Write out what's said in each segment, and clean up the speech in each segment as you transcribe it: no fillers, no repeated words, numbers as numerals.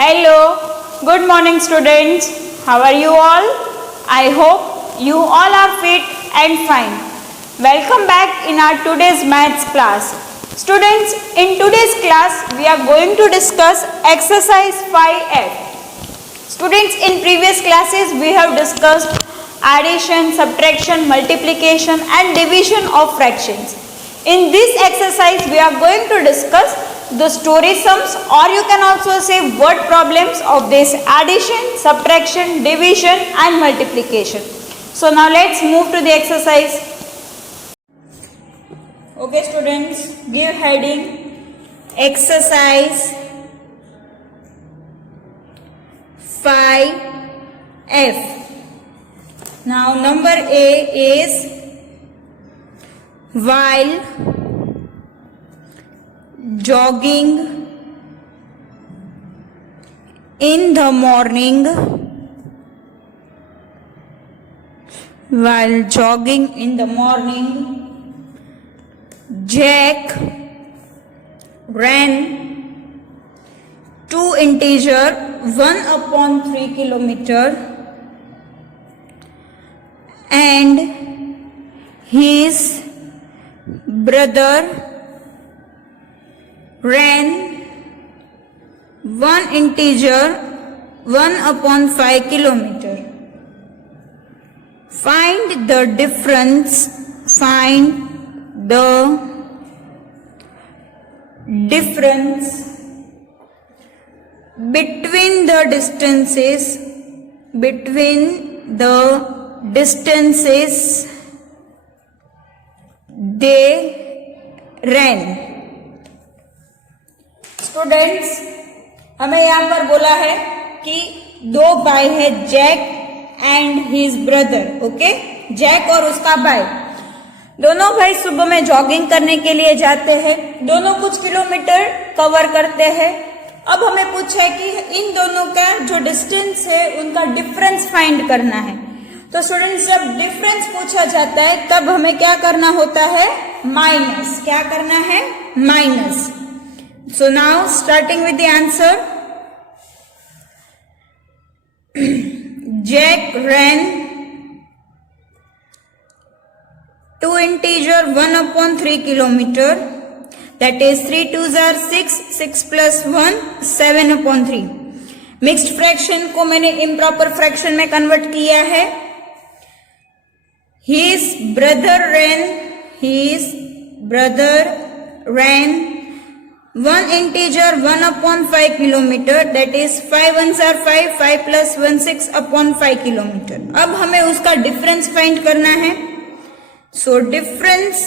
Hello, good morning students. How are you all? I hope you all are fit and fine. Welcome back in our today's maths class. Students, in today's class we are going to discuss exercise 5F. Students, in previous classes we have discussed addition, subtraction, multiplication and division of fractions. In this exercise we are going to discuss the story sums, or you can also say word problems of this addition, subtraction, division and multiplication. So now let's move to the exercise. Okay students, give heading exercise 5F. Now number A is while jogging in the morning, Jack ran 2 integer 1/3 kilometer and his brother ran 1 integer 1/5 kilometer. Find the difference between the distances they ran. Students, हमें यहाँ पर बोला है कि दो भाई है, Jack and his brother. Okay, Jack और उसका भाई, दोनों भाई सुबह में जॉगिंग करने के लिए जाते हैं. दोनों कुछ किलोमीटर कवर करते हैं. अब हमें पूछा है कि इन दोनों का जो डिस्टेंस है उनका डिफरेंस फाइंड करना है. तो स्टूडेंट्स, जब डिफरेंस पूछा जाता है तब हमें क्या करना होता है? माइनस. क्या करना है? Minus. So now starting with the answer, Jack ran 2 integer 1/3 kilometer, that is 3 2s are 6, 6 plus 1 7/3. Mixed fraction को मैंने इम्प्रॉपर फ्रैक्शन में कन्वर्ट किया है. His brother ran 1 integer 1/5 kilometer, that is 5 1s are 5, 5 plus 1 6/5 kilometer. अब हमें उसका difference find करना है. So difference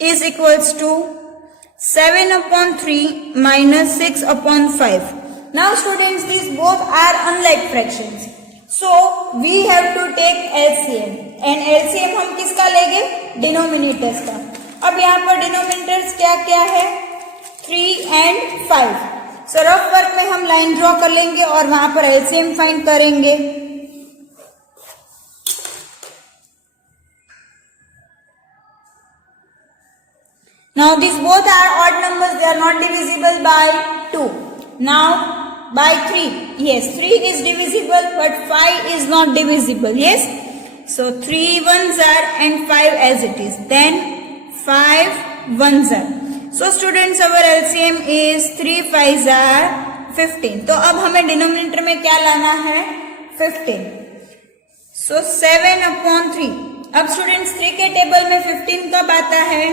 is equals to 7/3 minus 6/5. Now students, these both are unlike fractions, so we have to take LCM, and LCM हम किसका लेंगे? Denominators का. अब यहाँ पर डिनोमिनेटर्स क्या क्या है? 3 and 5. सो रफ वर्क में हम लाइन ड्रॉ कर लेंगे और वहां पर एलसीएम फाइंड करेंगे. Now this both are odd numbers, they are not divisible by 2. Now by 3, yes, 3 is divisible but 5 is not divisible. Yes, so 3 1s are and 5 as it is, then 5 1s are. So students, our LCM is 3 5s are 15. तो अब हमें denominator में क्या लाना है? 15. So 7/3. अब students 3 के table में 15 कब आता है?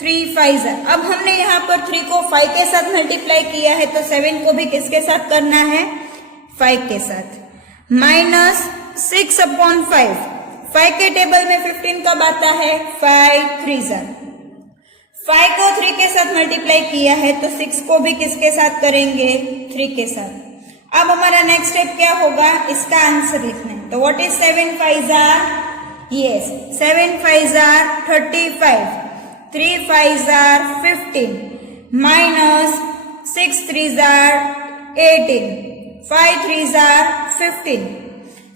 3 5s are. अब हमने यहाँ पर 3 को 5 के साथ मल्टीप्लाई किया है, तो 7 को भी किसके साथ करना है? 5 के साथ. माइनस 6/5. 5 के टेबल में 15 कब आता है? 5 3s are. 5 को 3 के साथ मल्टीप्लाई किया है, तो 6 को भी किसके साथ करेंगे? 3 के साथ. अब हमारा नेक्स्ट स्टेप क्या होगा? इसका आंसर लिखना है. तो what is 7 5s are? Yes, 7 5s are 35. 3 5s are 15 minus 6 3s are 18. 5 3s are 15.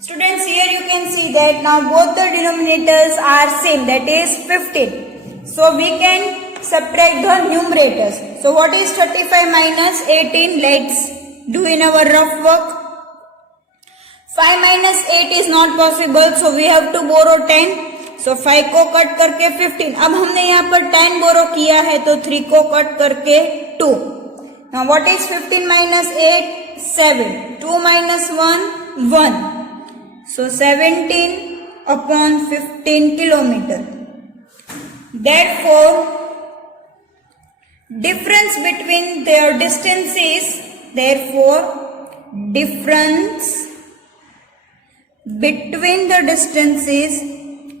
Students, here you can see that now both the denominators are same, that is 15. So we can subtract the numerators. So what is 35 minus 18? Let's do in our rough work. 5 minus 8 is not possible, so we have to borrow 10. So 5 को cut करके 15. अब हमने यहाँ पर 10 बोरो किया है तो 3 को कट करके 2. Now what is 15 minus 8? 7. 2 minus 1? 1. So 17 upon 15 kilometer. Therefore, difference between their distances,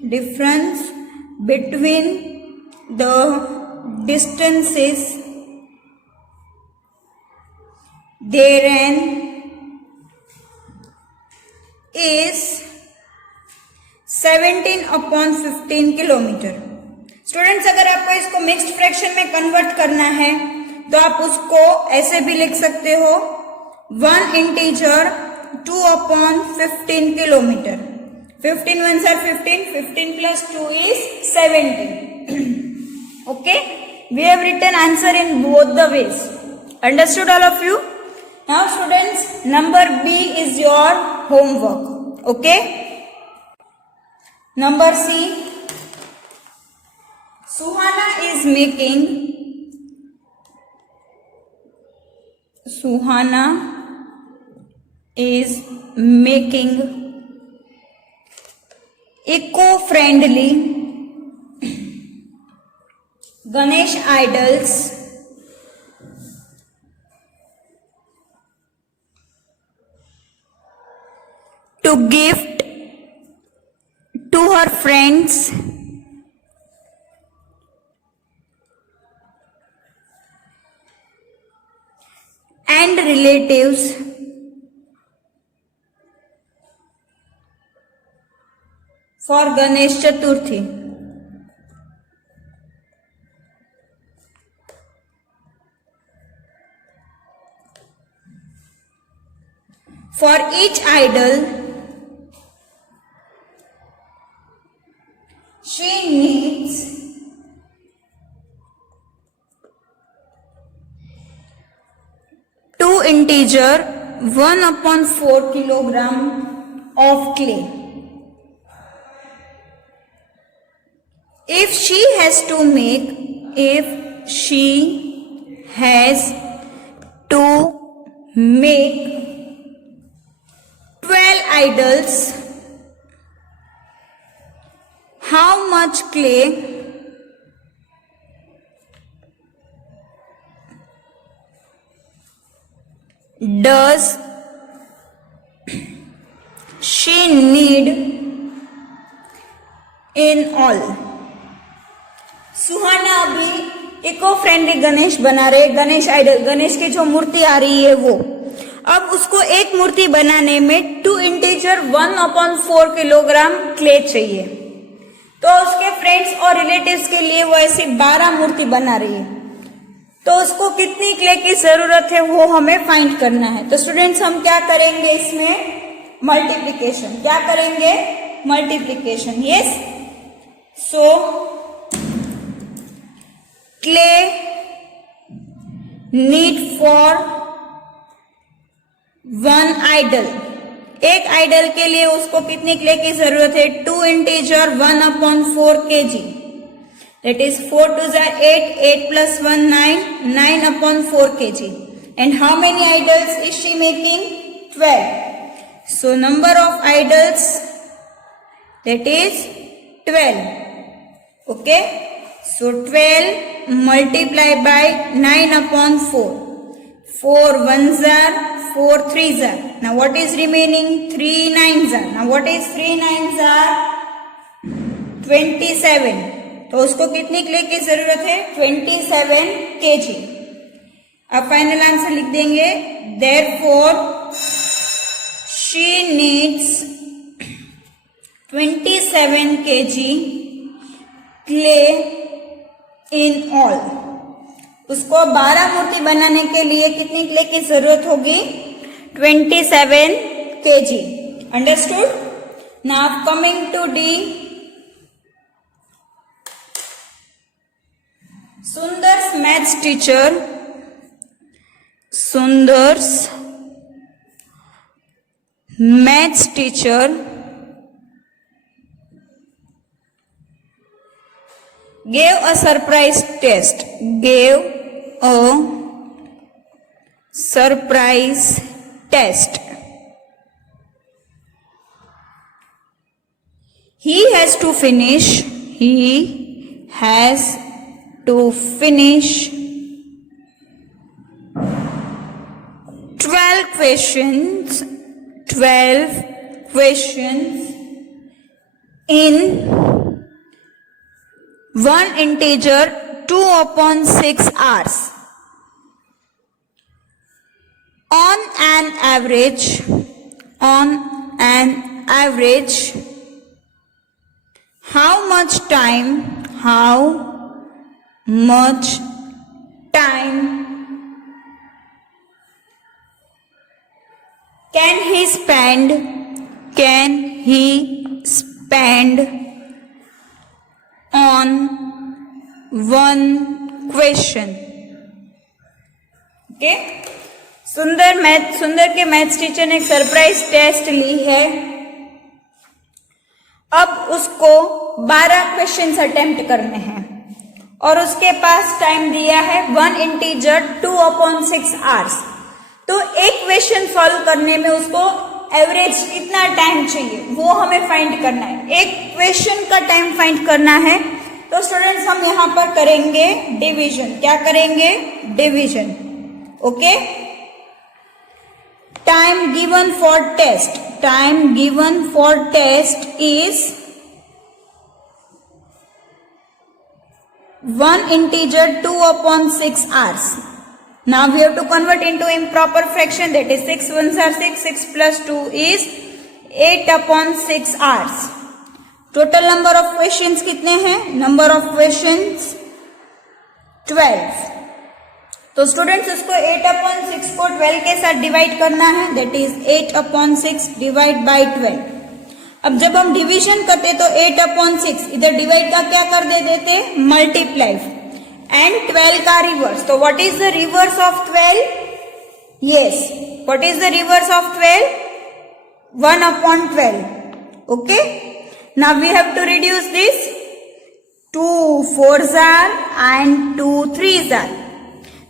difference between the distances therein is 17 upon 15 kilometre. Students, अगर आपको इसको मिक्स्ड फ्रैक्शन में कन्वर्ट करना है तो आप उसको ऐसे भी लिख सकते हो 1 integer 2 upon 15 kilometre. 15 ones are 15, 15 plus 2 is 17. Okay, we have written answer in both the ways. Understood all of you? Now students, number B is your homework. Okay, number C. Suhana is making eco-friendly Ganesh idols to gift to her friends and relatives for Ganesh Chaturthi. For each idol, she needs 2 integer 1 upon 4 kilogram of clay. If she has to make 12 idols, how much clay does she need in all? सुहाना अभी eco friendly Ganesh बना रहे, Ganesh idol, Ganesh की जो मूर्ति आ रही है वो. अब उसको एक मूर्ति बनाने में 2 इंटीजर 1 upon 4 किलोग्राम क्ले चाहिए. तो उसके फ्रेंड्स और रिलेटिव्स के लिए वो ऐसी 12 मूर्ति बना रही है. तो उसको कितनी क्ले की जरूरत है वो हमें फाइंड करना है. तो स्टूडेंट्स, हम क्या करेंगे इसमें? मल्टीप्लीकेशन. क्या करेंगे? Multiplication. Yes. So clay need for 1 idol. एक आइडल के लिए उसको कितनी क्ले की जरूरत है? 2 integer 1 upon 4 kg. That is 4 2s are 8, 8 plus 1 9, 9 upon 4 kg. And how many idols is she making? 12. So number of idols, that is 12. Okay. So 12 multiplied by 9 upon 4. 4 1s are, 4 3s are. Now what is remaining? 3 9s are. Now what is 3 9s are? 27. तो उसको कितनी clay की जरूरत है? 27 kg. अब final answer लिख देंगे. Therefore she needs 27 kg clay in all. उसको 12 मूर्ति बनाने के लिए कितनी क्ले की जरूरत होगी? 27 kg. Understood? Now coming to D. Sundar's maths teacher maths teacher gave a surprise test. Gave a surprise test. He has to finish 12 questions in one integer 2/6 hours. On an average, how much time can he spend on one question? Okay, सुंदर के maths teacher ने एक surprise test ली है. अब उसको 12 questions attempt करने हैं और उसके पास टाइम दिया है 1 इंटीजर 2/6 आवर्स. तो एक क्वेश्चन सॉल्व करने में उसको एवरेज कितना टाइम चाहिए वो हमें फाइंड करना है. एक क्वेश्चन का टाइम फाइंड करना है. तो स्टूडेंट्स हम यहां पर करेंगे डिवीजन. क्या करेंगे? Division. Okay. Time given for test is 1 integer 2/6 hours. Now we have to convert into improper fraction, that is 6 ones are 6, 6 plus 2 is 8/6 hours. Total number of questions कितने हैं? Number of questions 12. तो students उसको 8/6 को 12 के साथ divide करना है, that is 8/6 divide by 12. अब जब हम डिवीजन करते तो 8/6 इधर डिवाइड का क्या कर देते? मल्टीप्लाई. एंड 12 का रिवर्स. तो what is the reverse of 12? Yes, what is the reverse of 12? 1/12. Okay. Now we have to reduce this. 2 4s are and 2 3s are.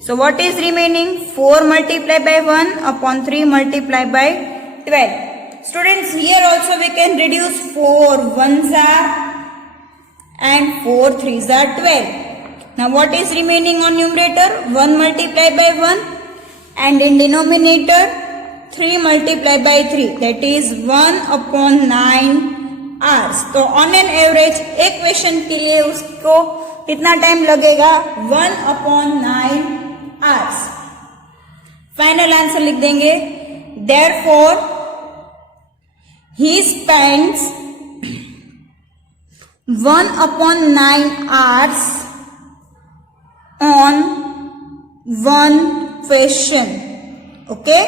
So what is remaining? 4 multiplied by 1/3 multiplied by 12. Students, here also we can reduce. 4 1s are and 4 3s are 12. Now what is remaining on numerator? 1 multiplied by 1 and in denominator 3 multiplied by 3, that is 1/9 hours. तो on an average एक question के लिए उसको कितना time लगेगा? 1/9 hours. Final answer लिख देंगे. Therefore he spends 1/9 hours on one question. Okay.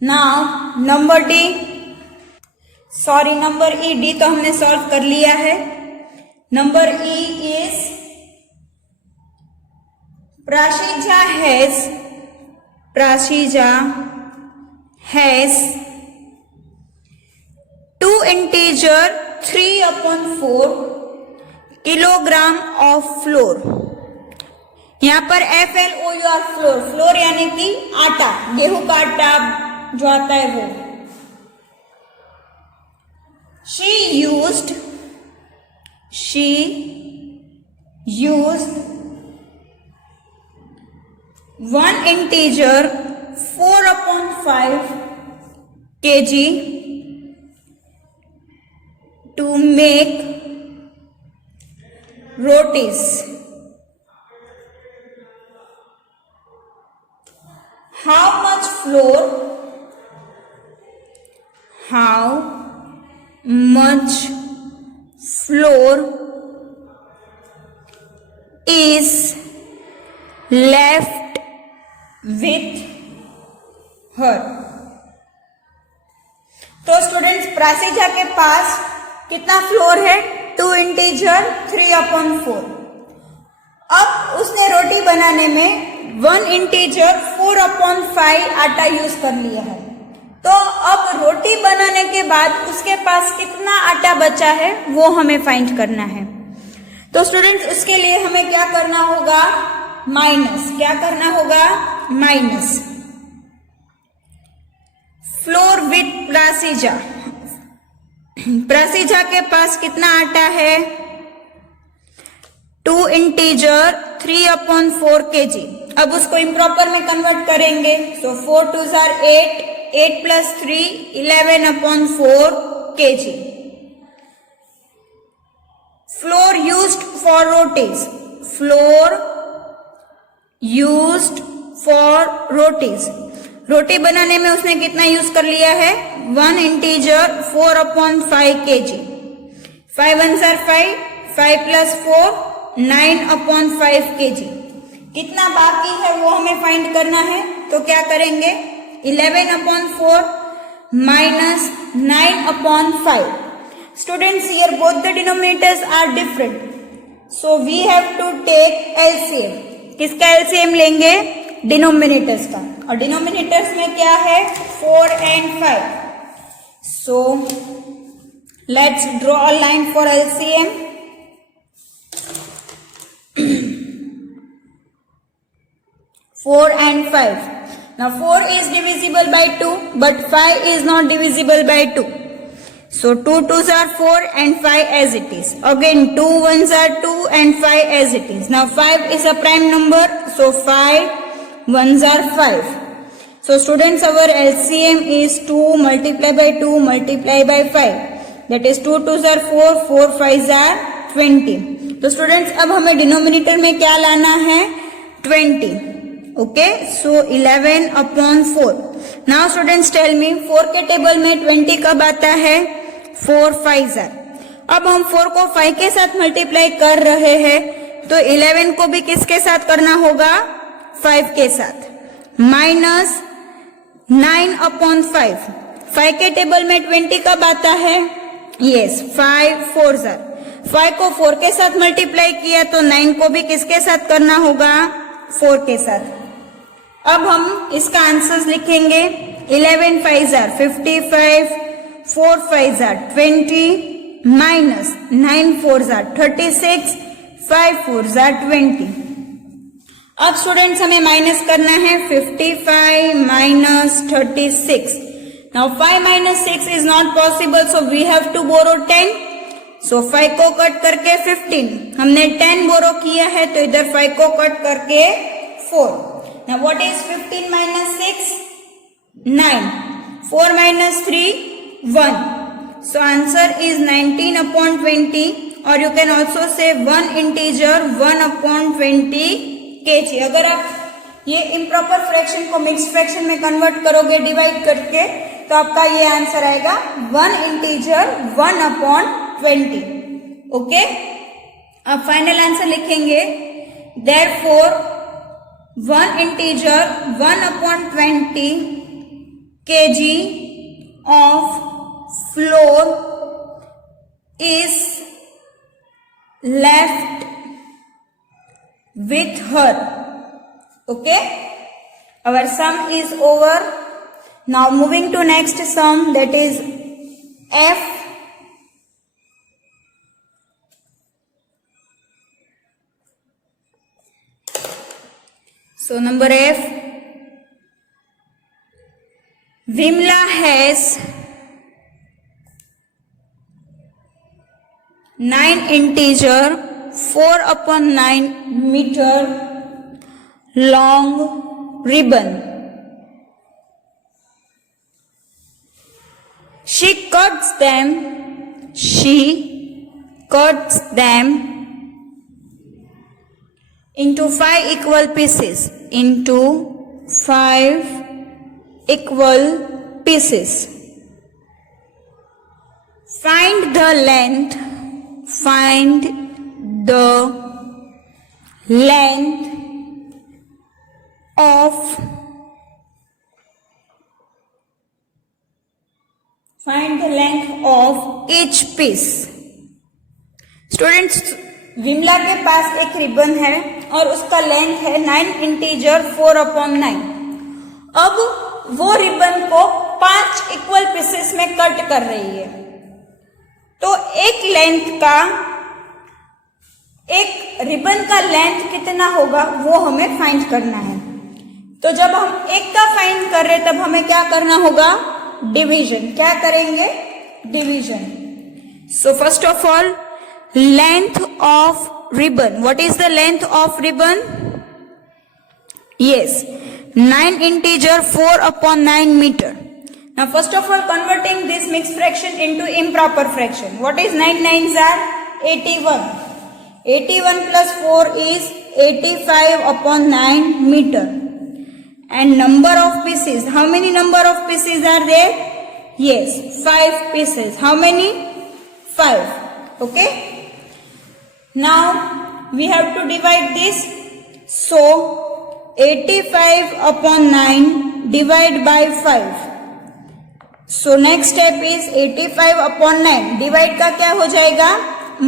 Now number D, number E. D तो हमने सॉल्व कर लिया है. Number E is Prashija has 2 integer 3/4 kilogram of floor. यहाँ पर FLOUR फ्लोर यानी कि आटा, गेहूं का आटा जो आता है वो. She used 1 integer 4/5 kg to make rotis. How much flour is left with her? तो स्टूडेंट्स प्रासीजा के पास कितना फ्लोर है? 2 इंटीजर 3/4. अब उसने रोटी बनाने में 1 इंटीजर 4/5 आटा यूज कर लिया है. तो अब रोटी बनाने के बाद उसके पास कितना आटा बचा है वो हमें फाइंड करना है। तो स्टूडेंट्स उसके लिए हमें क्या करना होगा, माइनस। क्या करना होगा, माइनस। फ्लोर विथ प्रासीजा, प्रासीजा के पास कितना आटा है, 2 इंटीजर 3/4 kg। अब उसको इम्प्रॉपर में कन्वर्ट करेंगे, so 4 2s are 8, 8 plus 3 11/4 kg। Flour used for rotis, flour used for rotis, रोटी बनाने में उसने कितना यूज कर लिया है, 1 integer 4/5 kg। 5 1s are 5, 5 plus 4 9/5 kg। कितना बाकी है वो हमें फाइंड करना है, तो क्या करेंगे, 11/4 minus 9/5। Students, here both the denominators are different, so we have to take LCM। किसका LCM लेंगे, डिनोमिनेटर्स का, और डिनोमिनेटर्स में क्या है, 4 and 5। So let's draw a line for LCM। 4 and 5। Now 4 is divisible by 2, but 5 is not divisible by 2. So 2 2s are 4 and 5 as it is. Again 2 1s are 2 and 5 as it is. Now 5 is a prime number, so 5 1s are 5. So students, our LCM is 2 multiply by 2 multiply by 5. That is 2 2s are 4, 4 5s are 20. तो students अब हमें denominator में क्या लाना है, 20। Okay, सो 11/4। Now students tell me, 4 के table में 20 कब आता है, 4 5s are। अब हम 4 को 5 के साथ मल्टीप्लाई कर रहे हैं, तो 11 को भी किसके साथ करना होगा, 5 के साथ, माइनस 9/5। 5 के टेबल में 20 कब आता है, यस 5 4s are। 5 को 4 के साथ मल्टीप्लाई किया तो 9 को भी किसके साथ करना होगा, 4 के साथ। अब हम इसका आंसर्स लिखेंगे, 11 5s are 55, 4 5s are 20, minus 9 4s are 36, 5 4s are 20। अब स्टूडेंट्स हमें माइनस करना है, 55 minus 36। Now 5 minus 6 is not possible, so we have to borrow 10। So 5 को कट करके 15, हमने 10 बोरो किया है तो इधर 5 को कट करके 4। Now what is 15 minus 6? 9. 4 minus 3, 1. So answer is 19/20, or you can also say 1 integer 1/20 kg। अगर आप ये इम्प्रॉपर फ्रैक्शन को मिक्स फ्रैक्शन में कन्वर्ट करोगे डिवाइड करके, तो आपका ये आंसर आएगा 1 इंटीजर 1/20। ओके, अब फाइनल आंसर लिखेंगे, therefore 1 integer 1/20 kg of flour is left with her। Okay, our sum is over। Now moving to next sum, that is F। So number F, Vimla has 9 integer 4/9 meter long ribbon। She cuts them into 5 equal pieces, into 5 equal pieces। Find the length of each piece। Students, Vimala के पास एक ribbon है और उसका length है 9 integer 4/9। अब वो ribbon को 5 इक्वल पीसेस में कट कर रही है। तो एक रिबन का लेंथ कितना होगा वो हमें फाइंड करना है। तो जब हम एक का फाइंड कर रहे तब हमें क्या करना होगा, डिवीजन। क्या करेंगे, division. So first of all length of ribbon, what is the length of ribbon? Yes, 9 integer 4/9 meter. Now first of all converting this mixed fraction into improper fraction. What is 9 9s are 81. 81 plus 4 is 85/9 meter. And number of pieces, how many number of pieces are there? Yes, 5 pieces. How many? 5. Okay. Now we have to divide this. So 85/9 divide by 5. So next step is 85/9 divide का क्या हो जाएगा,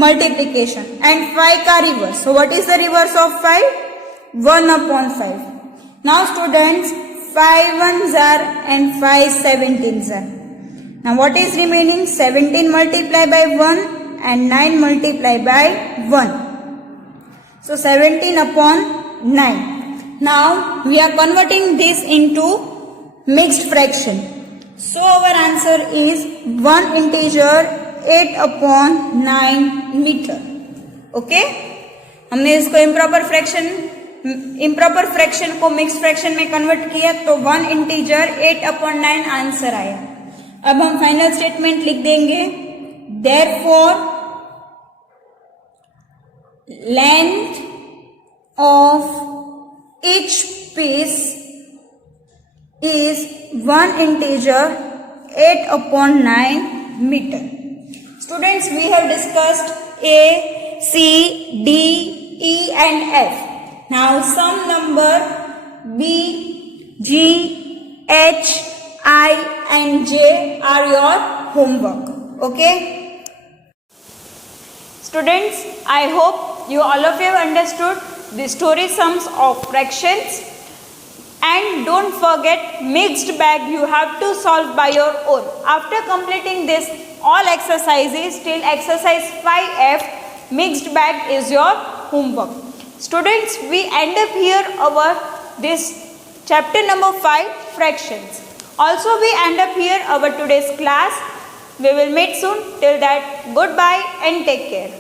multiplication, and 5 का reverse. So what is the reverse of 5? 1/5. Now students, 5 ones are and 5 17s are. Now what is remaining? 17 multiplied by 1 and 9 multiplied by 1. So 17/9. Now we are converting this into mixed fraction. So our answer is 1 integer 8/9 meter. Okay? हमने इसको improper fraction को mix fraction में convert किया तो 1 integer 8/9 answer आया। अब हम final statement लिख देंगे, therefore length of each piece is 1 integer 8/9 meter. Students, we have discussed A, C, D, E and F. Now some number B, G, H, I and J are your homework. Okay? Students, I hope you all of you have understood the story sums of fractions. And don't forget, mixed bag you have to solve by your own. After completing this all exercises till exercise 5F, mixed bag is your homework. Students, we end up here our this chapter number 5, fractions. Also we end up here our today's class. We will meet soon. Till that, goodbye and take care.